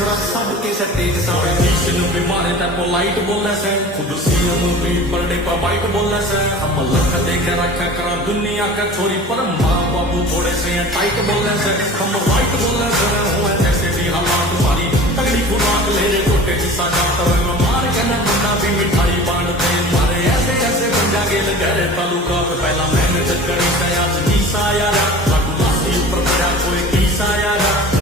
थोड़ा सबके सटेज सारे नीशन पे मारे तै पोलाइट बोले से खुद सीएम भी बर्थडे पर बाइट बोले से हम लख देख रखा करा दुनिया का छोरी पर माँ बाबू थोड़े से टाइट बोले से हम राइट बोले से हुए जैसे भी हालात सारी तगड़ी खुराक ले रे टोटे जिसा जाता है मार के ना बंदा भी मिठाई बांटते मारे ऐसे ऐसे बंदा गेल गहरे तालुका पे पहला मैंने चक्करी से आज नीसा यारा लागू मासी ऊपर पड़ा कोई